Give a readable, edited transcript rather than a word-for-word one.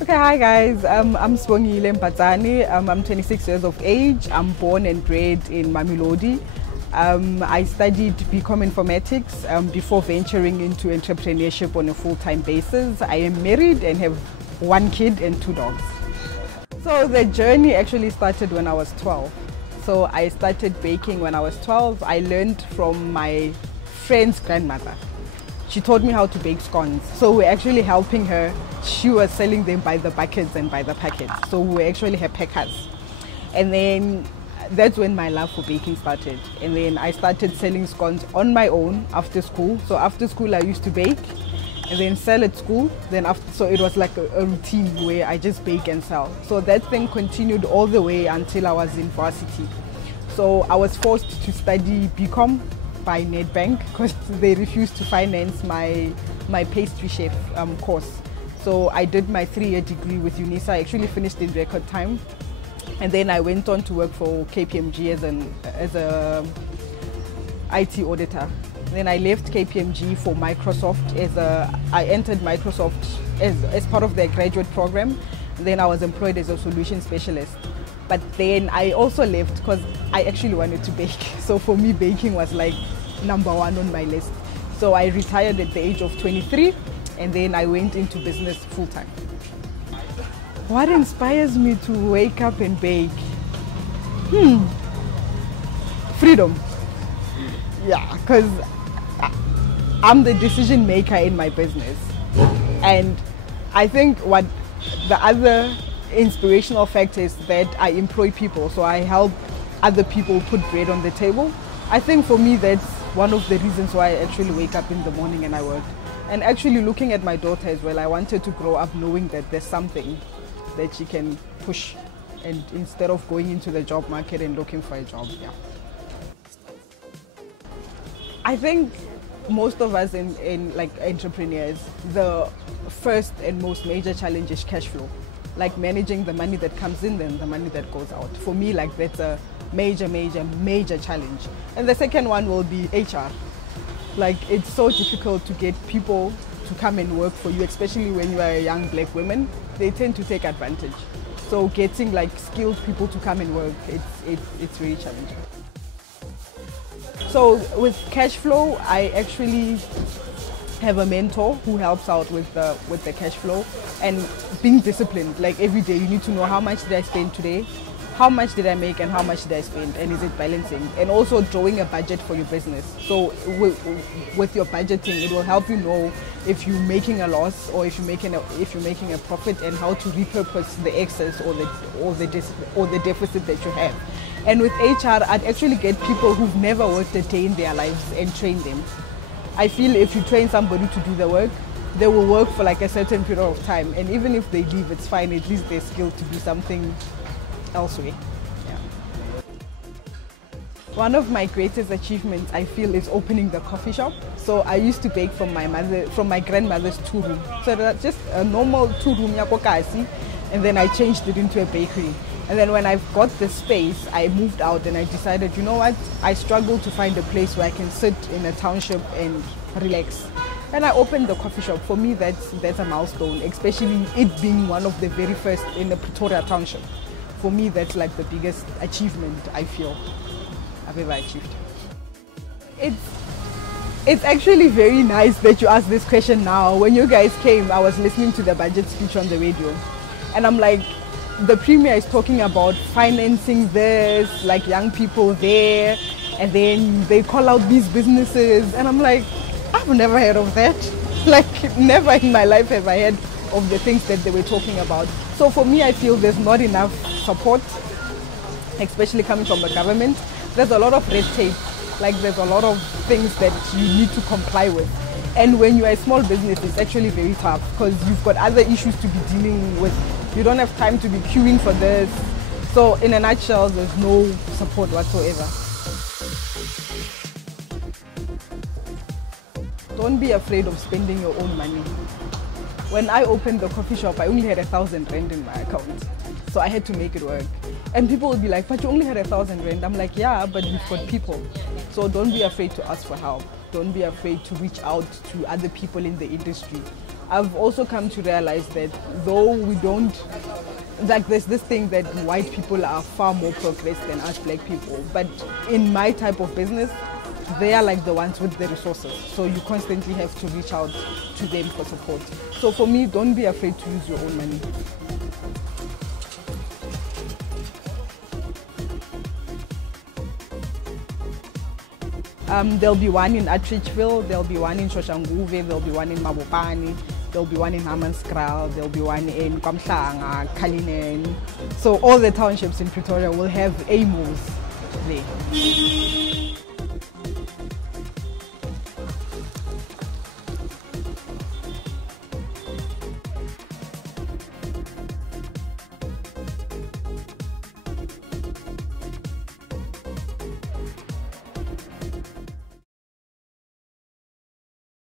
Okay, hi guys. I'm Sibongile Mpatsane. I'm 26 years of age. I'm born and bred in Mamelodi. I studied BCom Informatics before venturing into entrepreneurship on a full-time basis. I am married and have one kid and two dogs. So the journey actually started when I was 12. So I started baking when I was 12. I learned from my friend's grandmother. She taught me how to bake scones. So we're actually helping her. She was selling them by the buckets and by the packets. So we're actually her packers. And then that's when my love for baking started. And then I started selling scones on my own after school. So after school I used to bake and then sell at school. Then after, so it was like a routine where I just bake and sell. So that thing continued all the way until I was in varsity. So I was forced to study BCom by Nedbank because they refused to finance my pastry chef course. So I did my 3-year degree with UNISA. I actually finished in record time. And then I went on to work for KPMG as a IT auditor. Then I left KPMG for Microsoft I entered Microsoft as part of their graduate program. Then I was employed as a solution specialist. But then I also left because I actually wanted to bake. So for me, baking was like number one on my list. So I retired at the age of 23 and then I went into business full time. What inspires me to wake up and bake? Freedom. Yeah, because I'm the decision maker in my business. And I think what the other inspirational factor is that I employ people. So I help other people put bread on the table. I think for me that's one of the reasons why I actually wake up in the morning and I work. And actually looking at my daughter as well, I wanted to grow up knowing that there's something that she can push, and instead of going into the job market and looking for a job. Yeah. I think most of us in like entrepreneurs, the first and most major challenge is cash flow. Like managing the money that comes in and the money that goes out. For me, like that's a major challenge. And the second one will be HR. Like it's so difficult to get people to come and work for you, especially when you are a young black woman. They tend to take advantage. So getting like skilled people to come and work, it's really challenging. So with cash flow, I actually have a mentor who helps out with the cash flow and being disciplined. Like every day you need to know how much did I spend today, how much did I make and how much did I spend, and is it balancing? And also drawing a budget for your business. So with your budgeting, it will help you know if you're making a loss or if you're making a profit, and how to repurpose the excess or the deficit that you have. And with HR, I'd actually get people who've never worked a day in their lives and train them. I feel if you train somebody to do the work, they will work for like a certain period of time, and even if they leave, it's fine. At least they're skilled to do something elsewhere. Yeah. One of my greatest achievements, I feel, is opening the coffee shop. So I used to bake from my grandmother's 2-room. So that's just a normal 2-room yakokasi, and then I changed it into a bakery. And then when I got the space, I moved out and I decided, you know what, I struggle to find a place where I can sit in a township and relax. And I opened the coffee shop. For me, that's a milestone, especially it being one of the very first in the Pretoria township. For me, that's like the biggest achievement I feel I've ever achieved. It's actually very nice that you asked this question now. When you guys came, I was listening to the budget speech on the radio, and I'm like, the premier is talking about financing this, like young people there, and then they call out these businesses, and I'm like, I've never heard of that. Like never in my life have I heard of the things that they were talking about. So for me, I feel there's not enough support, especially coming from the government. There's a lot of red tape, like there's a lot of things that you need to comply with. And when you're a small business, it's actually very tough because you've got other issues to be dealing with. You don't have time to be queuing for this. So in a nutshell, there's no support whatsoever. Don't be afraid of spending your own money. When I opened the coffee shop, I only had 1,000 rand in my account. So I had to make it work. And people would be like, but you only had 1,000 rand. I'm like, yeah, but we've got people. So don't be afraid to ask for help. Don't be afraid to reach out to other people in the industry I've also come to realize that though we don't, like there's this thing that white people are far more progressed than us black people, but in my type of business, they are like the ones with the resources. So you constantly have to reach out to them for support. So for me, don't be afraid to use your own money. There'll be one in Atteridgeville, there'll be one in Shoshanguve, there'll be one in Mabopane, there'll be one in Hammanskraal, there'll be one in Kwamhlanga, Kalinen. So all the townships in Pretoria will have a malls there.